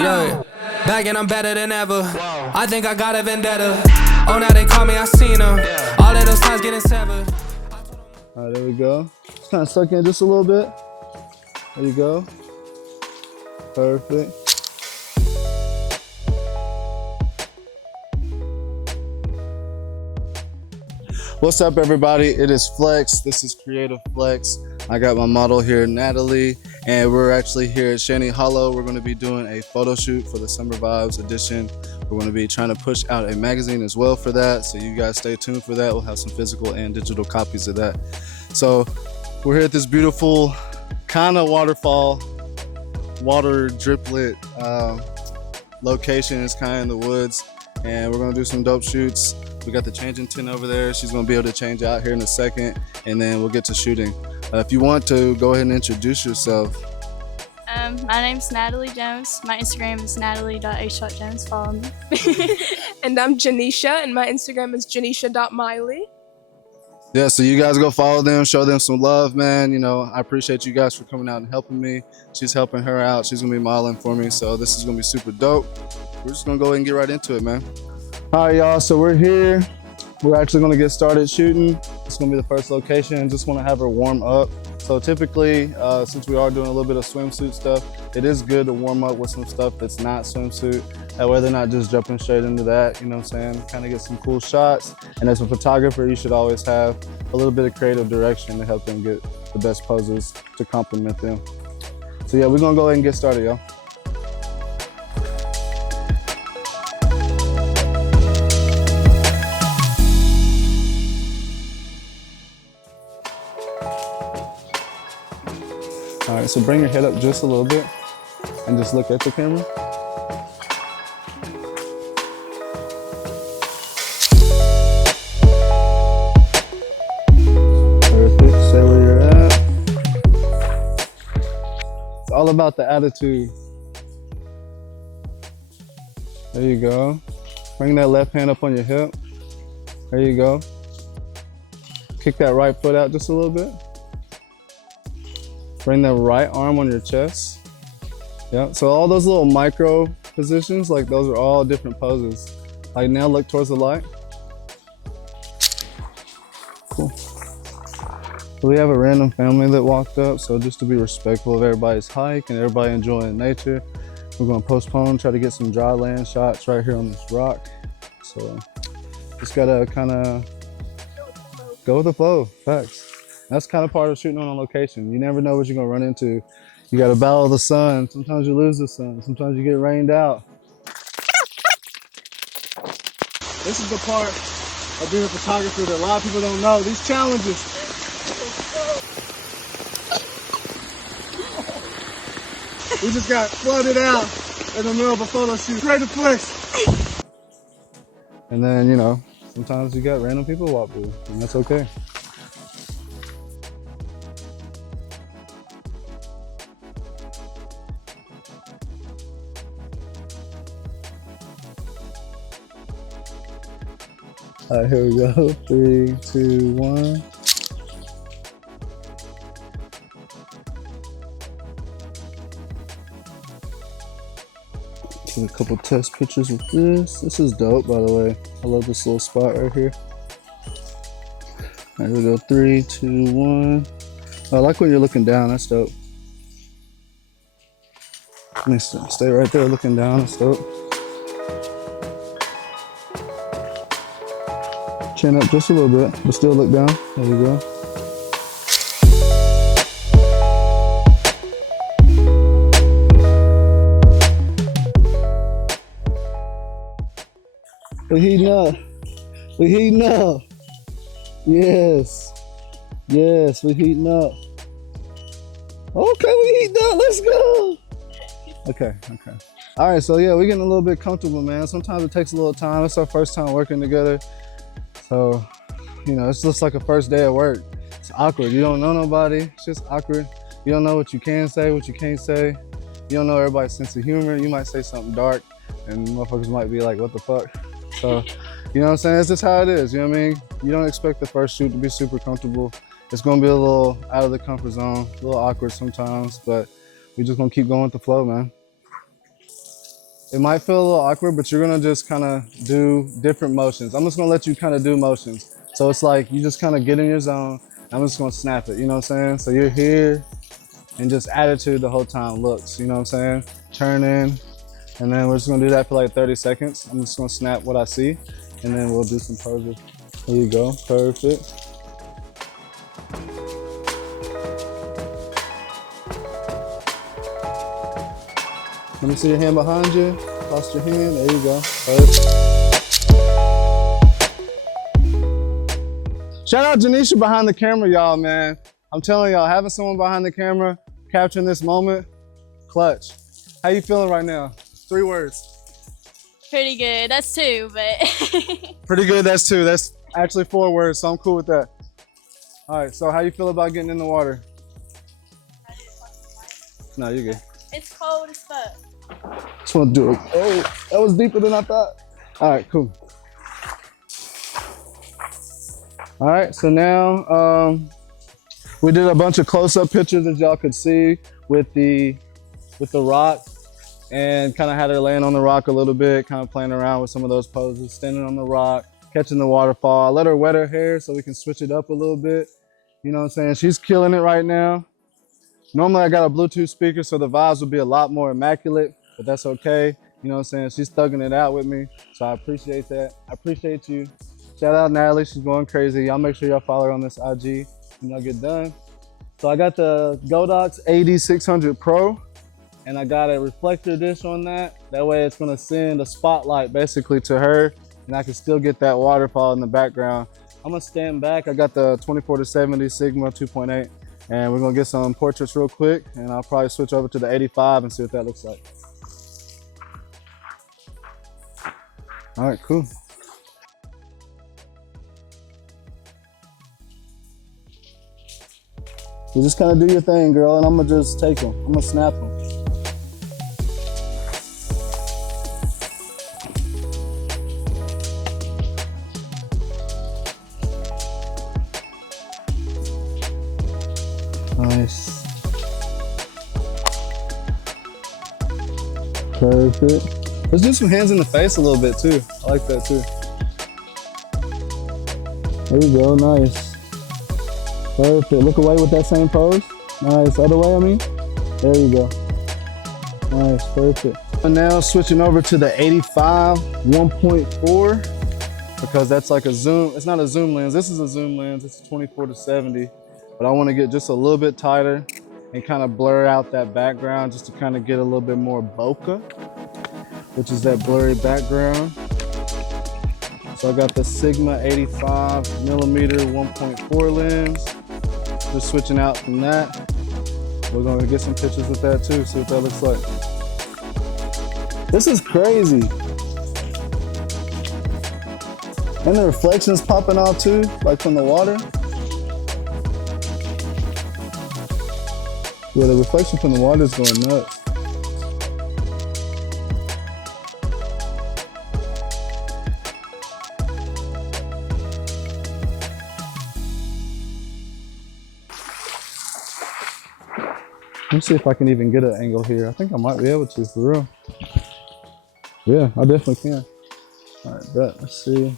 Yeah, back and I'm better than ever. I think I got a vendetta. Oh, now they call me, I seen them. All of those times getting severed. All right, there we go. Just kind of suck in just a little bit. There you go. Perfect. What's up, everybody? It is Flex. This is Creative Flex. I got my model here, Natalie, and we're actually here at Shiny Hollow. We're going to be doing a photo shoot for the Summer Vibes edition. We're going to be trying to push out a magazine as well for that, so you guys stay tuned for that. We'll have some physical and digital copies of that. So we're here at this beautiful kind of waterfall, water driplet location. It's kind of in the woods, and we're going to do some dope shoots. We got the changing tin over there. She's gonna be able to change out here in a second, and then we'll get to shooting. If you want to, go ahead and introduce yourself. My name's Natalie Jones. My Instagram is natalie.a.jones. Follow me. And I'm Janisha, and my Instagram is janisha.miley. Yeah, so you guys go follow them, show them some love, man. You know, I appreciate you guys for coming out and helping me. She's helping her out. She's gonna be modeling for me, so this is gonna be super dope. We're just gonna go ahead and get right into it, man. All right, y'all, so we're here. We're actually gonna get started shooting. It's gonna be the first location. Just wanna have her warm up. So typically, since we are doing a little bit of swimsuit stuff, it is good to warm up with some stuff that's not swimsuit. That way they're not just jumping straight into that, you know what I'm saying? Kind of get some cool shots. And as a photographer, you should always have a little bit of creative direction to help them get the best poses to complement them. So yeah, we're gonna go ahead and get started, y'all. All right, so bring your head up just a little bit and just look at the camera. Perfect, stay where you're at. It's all about the attitude. There you go. Bring that left hand up on your hip. There you go. Kick that right foot out just a little bit. Bring the right arm on your chest. Yeah, so all those little micro positions, like those are all different poses. Like now look towards the light. Cool. So we have a random family that walked up, so just to be respectful of everybody's hike and everybody enjoying nature, we're gonna postpone, try to get some dry land shots right here on this rock. So just gotta kinda go with the flow, facts. That's kind of part of shooting on a location. You never know what you're gonna run into. You gotta battle the sun. Sometimes you lose the sun. Sometimes you get rained out. This is the part of being a photographer that a lot of people don't know. These challenges. We just got flooded out in the middle of a photo shoot. Creative Flex. And then, you know, sometimes you got random people walk through, and that's okay. All right, here we go. 3, 2, 1. Take a couple test pictures with this. This is dope, by the way. I love this little spot right here. All right, here we go. 3, 2, 1. I like when you're looking down. That's dope. Stay right there looking down. That's dope. Chin up just a little bit, but still look down. There we go. We're heating up. We're heating up. Yes. Yes, we're heating up. Okay, we're heating up. Let's go. Okay. All right, so yeah, we're getting a little bit comfortable, man. Sometimes it takes a little time. It's our first time working together. So, you know, it's just like a first day at work. It's awkward. You don't know nobody. It's just awkward. You don't know what you can say, what you can't say. You don't know everybody's sense of humor. You might say something dark and motherfuckers might be like, what the fuck? So, you know what I'm saying? It's just how it is, you know what I mean? You don't expect the first shoot to be super comfortable. It's gonna be a little out of the comfort zone, a little awkward sometimes, but we're just gonna keep going with the flow, man. It might feel a little awkward, but you're gonna just kind of do different motions. I'm just gonna let you kind of do motions. So it's like you just kind of get in your zone. I'm just gonna snap it, you know what I'm saying? So you're here and just attitude the whole time, looks, you know what I'm saying? Turning, and then we're just gonna do that for like 30 seconds. I'm just gonna snap what I see, and then we'll do some poses. There you go, perfect. Let me see your hand behind you. Cross your hand, there you go, perfect. Shout out Janisha behind the camera, y'all, man. I'm telling y'all, having someone behind the camera, capturing this moment, clutch. How you feeling right now? 3 words. Pretty good. That's 2, but Pretty good, that's 2. That's actually 4 words, so I'm cool with that. All right, so how you feel about getting in the water? No, you're good. it's cold as fuck. Just wanna do it. Oh, that was deeper than I thought. All right, cool. All right, so now we did a bunch of close-up pictures, as y'all could see, with the rock, and kind of had her laying on the rock a little bit, kind of playing around with some of those poses, standing on the rock, catching the waterfall. I let her wet her hair so we can switch it up a little bit. You know what I'm saying? She's killing it right now. Normally I got a Bluetooth speaker, so the vibes would be a lot more immaculate, but that's okay. You know what I'm saying? She's thugging it out with me, so I appreciate that. I appreciate you. Shout out Natalie, she's going crazy. Y'all make sure y'all follow her on this IG when y'all get done. So I got the Godox AD600 Pro, and I got a reflector dish on that. That way it's gonna send a spotlight basically to her, and I can still get that waterfall in the background. I'm gonna stand back. I got the 24-70 Sigma 2.8, and we're gonna get some portraits real quick, and I'll probably switch over to the 85 and see what that looks like. All right, cool. You just kind of do your thing, girl, and I'm gonna just take them. I'm gonna snap them. Nice. Perfect. Let's do some hands in the face a little bit too. I like that too. There you go, nice. Perfect. Look away with that same pose. Nice. Other way, I mean. There you go. Nice. Perfect. And now switching over to the 85 1.4 because that's like a zoom. It's not a zoom lens. This is a zoom lens. It's a 24-70. But I want to get just a little bit tighter and kind of blur out that background just to kind of get a little bit more bokeh, which is that blurry background. So I got the Sigma 85mm 1.4 lens. Just switching out from that. We're gonna get some pictures with that too, see what that looks like. This is crazy. And the reflections popping off too, like from the water. Yeah, the reflection from the water is going nuts. Let me see if I can even get an angle here. I think I might be able to, for real. Yeah, I definitely can. All right, bet. Let's see.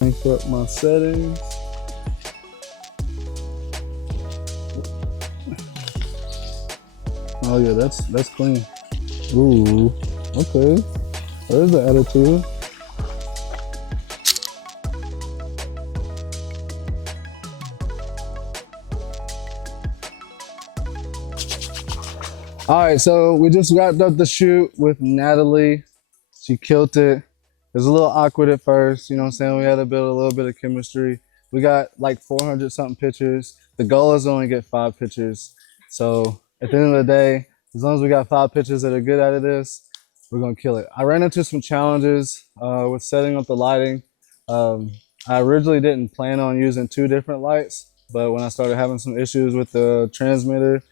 Link up my settings. Oh yeah, that's clean. Ooh. Okay, there's the attitude. All right, so we just wrapped up the shoot with Natalie. She killed it. It was a little awkward at first, you know what I'm saying? We had to build a little bit of chemistry. We got like 400 something pictures. The goal is to only get 5 pictures. So at the end of the day, as long as we got 5 pictures that are good out of this, we're gonna kill it. I ran into some challenges with setting up the lighting. I originally didn't plan on using 2 different lights, but when I started having some issues with the transmitter,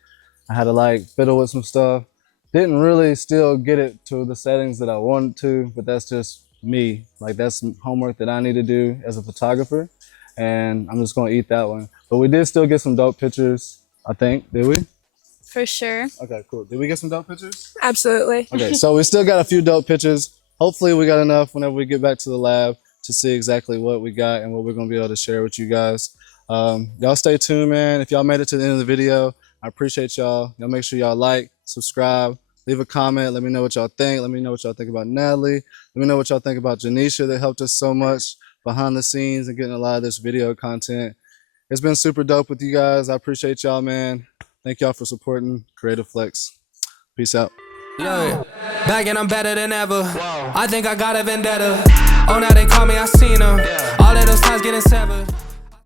I had to like fiddle with some stuff. Didn't really still get it to the settings that I wanted to, but that's just me. Like that's some homework that I need to do as a photographer, and I'm just gonna eat that one. But we did still get some dope pictures, I think. Did we? For sure. Okay, cool. Did we get some dope pictures? Absolutely. Okay, so we still got a few dope pictures. Hopefully we got enough whenever we get back to the lab to see exactly what we got and what we're gonna be able to share with you guys. Y'all stay tuned, man. If y'all made it to the end of the video, I appreciate y'all. Y'all make sure y'all like, subscribe, leave a comment. Let me know what y'all think. Let me know what y'all think about Natalie. Let me know what y'all think about Janisha that helped us so much behind the scenes and getting a lot of this video content. It's been super dope with you guys. I appreciate y'all, man. Thank y'all for supporting Creative Flex. Peace out. Look, back and I'm better than ever. I think I got a vendetta. Oh, now they call me, I seen them. All of those times getting severed.